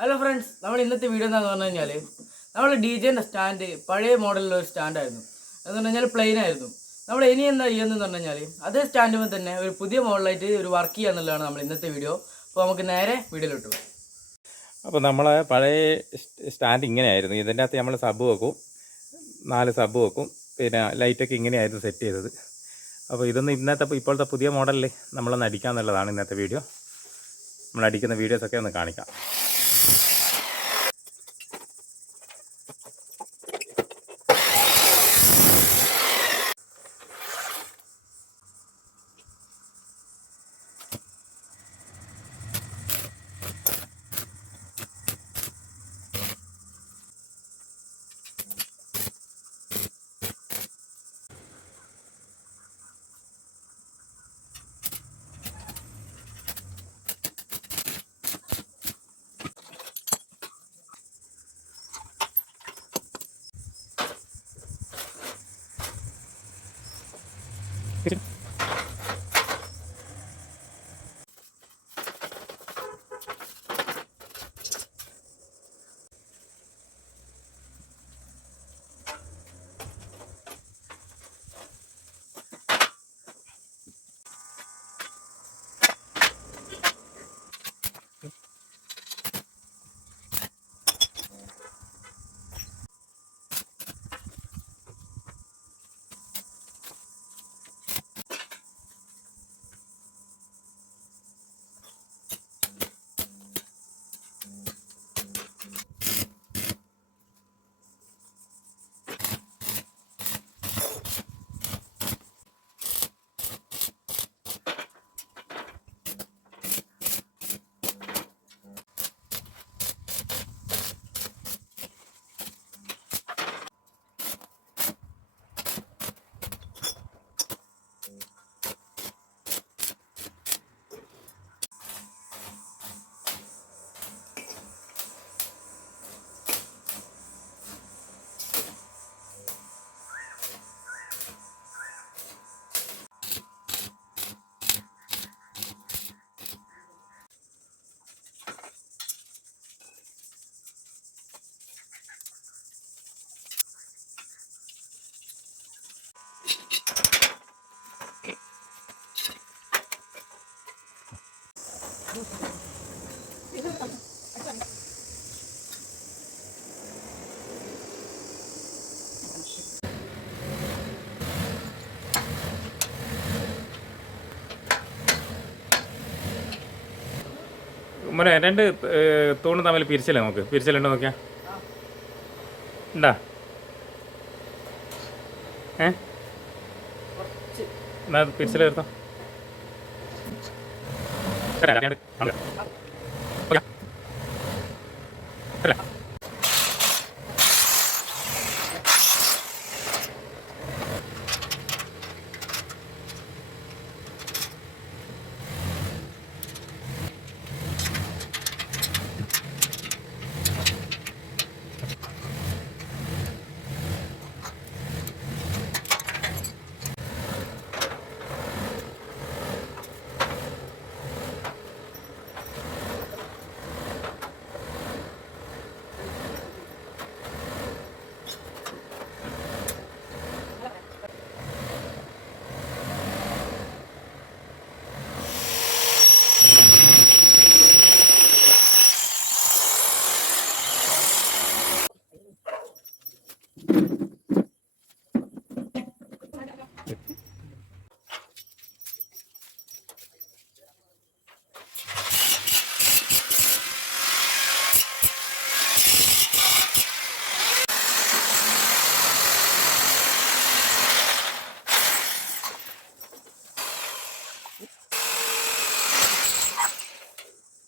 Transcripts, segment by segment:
Hello friends, നമ്മൾ ഇന്നത്തെ video എന്താണെന്ന് പറഞ്ഞു കഴിഞ്ഞാൽ നമ്മൾ ഡി ജെൻ്റെ സ്റ്റാൻഡ് പഴയ മോഡലിലുള്ള ഒരു സ്റ്റാൻഡായിരുന്നു. എന്ന് പറഞ്ഞു കഴിഞ്ഞാൽ പ്ലെയിൻ ആയിരുന്നു. നമ്മൾ ഇനി എന്താ ചെയ്യുന്നതെന്ന് പറഞ്ഞു കഴിഞ്ഞാൽ അതേ സ്റ്റാൻഡുമ്പോൾ തന്നെ ഒരു പുതിയ മോഡലായിട്ട് ഒരു വർക്ക് ചെയ്യുക എന്നുള്ളതാണ് നമ്മൾ ഇന്നത്തെ വീഡിയോ. അപ്പോൾ നമുക്ക് നേരെ വീഡിയോയിലോട്ട് പോകാം. അപ്പോൾ നമ്മൾ പഴയ സ്റ്റാൻഡ് ഇങ്ങനെയായിരുന്നു. ഇതിൻ്റെ അകത്ത് നമ്മൾ സബ് വെക്കും, 4 സബ് വെക്കും, പിന്നെ ലൈറ്റൊക്കെ ഇങ്ങനെയായിരുന്നു സെറ്റ് ചെയ്തത്. അപ്പോൾ ഇതൊന്ന് ഇപ്പോഴത്തെ പുതിയ മോഡലിൽ നമ്മളൊന്ന് അടിക്കാമെന്നുള്ളതാണ് ഇന്നത്തെ വീഡിയോ. നമ്മൾ അടിക്കുന്ന വീഡിയോസൊക്കെ ഒന്ന് കാണിക്കാം. മോനെ 2 തൂണ് തമ്മിൽ പിരിച്ചില്ല, നമുക്ക് പിരിച്ചിലുണ്ടോ നോക്കിയാ ഉണ്ടാ? എന്നാ പിരിച്ചിൽ എടുത്തോ.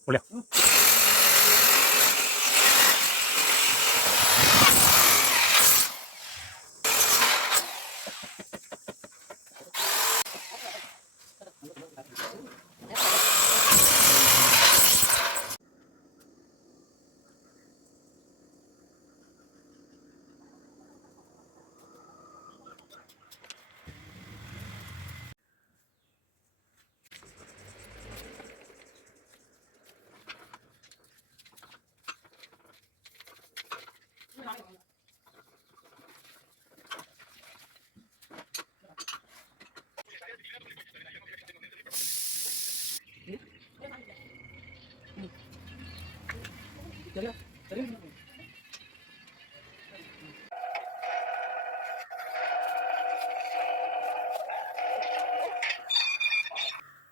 Boleh.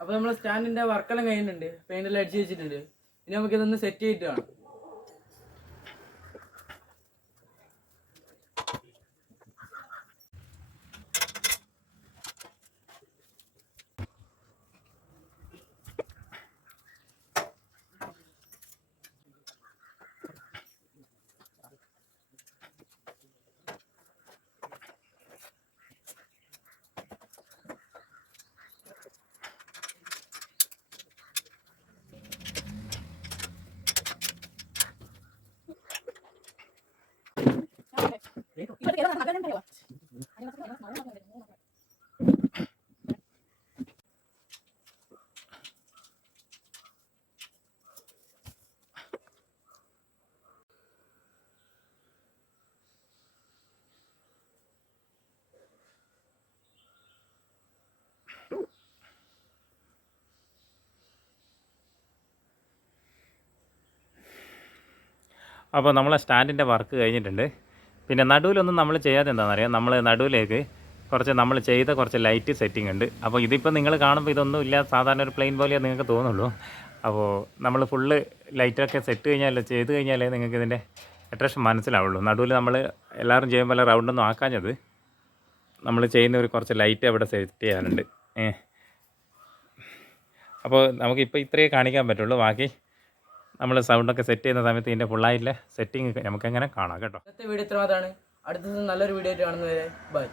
അപ്പോൾ നമ്മൾ സ്റ്റാൻഡിൻ്റെ വർക്കെല്ലാം കഴിഞ്ഞിട്ടുണ്ട്, പെയിൻ്റെല്ലാം അടിച്ച് വെച്ചിട്ടുണ്ട്. ഇനി നമുക്കിതൊന്ന് സെറ്റ് ചെയ്തിട്ട് കാണാം. അപ്പോൾ നമ്മളെ സ്റ്റാൻഡിൻ്റെ വർക്ക് കഴിഞ്ഞിട്ടുണ്ട്. പിന്നെ നടുവിലൊന്നും നമ്മൾ ചെയ്യാതെ എന്താണെന്നറിയാം, നമ്മൾ നടുവിലേക്ക് നമ്മൾ ചെയ്ത കുറച്ച് ലൈറ്റ് സെറ്റിംഗ് ഉണ്ട്. അപ്പോൾ ഇതിപ്പോൾ നിങ്ങൾ കാണുമ്പോൾ ഇതൊന്നും ഇല്ല, സാധാരണ ഒരു പ്ലെയിൻ പോലെയേ നിങ്ങൾക്ക് തോന്നുള്ളൂ. അപ്പോൾ നമ്മൾ ഫുള്ള് ലൈറ്റൊക്കെ ചെയ്ത് കഴിഞ്ഞാലേ നിങ്ങൾക്ക് ഇതിൻ്റെ അട്രാക്ഷൻ മനസ്സിലാവുള്ളൂ. നടുവിൽ നമ്മൾ എല്ലാവരും ചെയ്യുമ്പോൾ റൗണ്ടൊന്നും ആക്കാഞ്ഞത് നമ്മൾ ചെയ്യുന്ന കുറച്ച് ലൈറ്റ് അവിടെ സെറ്റ് ചെയ്യാനുണ്ട്. അപ്പോൾ നമുക്കിപ്പോൾ ഇത്രയേ കാണിക്കാൻ പറ്റുള്ളൂ. ബാക്കി നമ്മൾ സൗണ്ടൊക്കെ സെറ്റ് ചെയ്യുന്ന സമയത്ത് ഇതിൻ്റെ ഫുള്ളായിട്ടുള്ള സെറ്റിംഗ് നമുക്കെങ്ങനെ കാണാം കേട്ടോ. ഇന്നത്തെ വീഡിയോ ഇത്ര മാത്രമാണ്. അടുത്ത ദിവസം നല്ലൊരു വീഡിയോ ആയിട്ട് കാണുന്നവരെ ബൈ.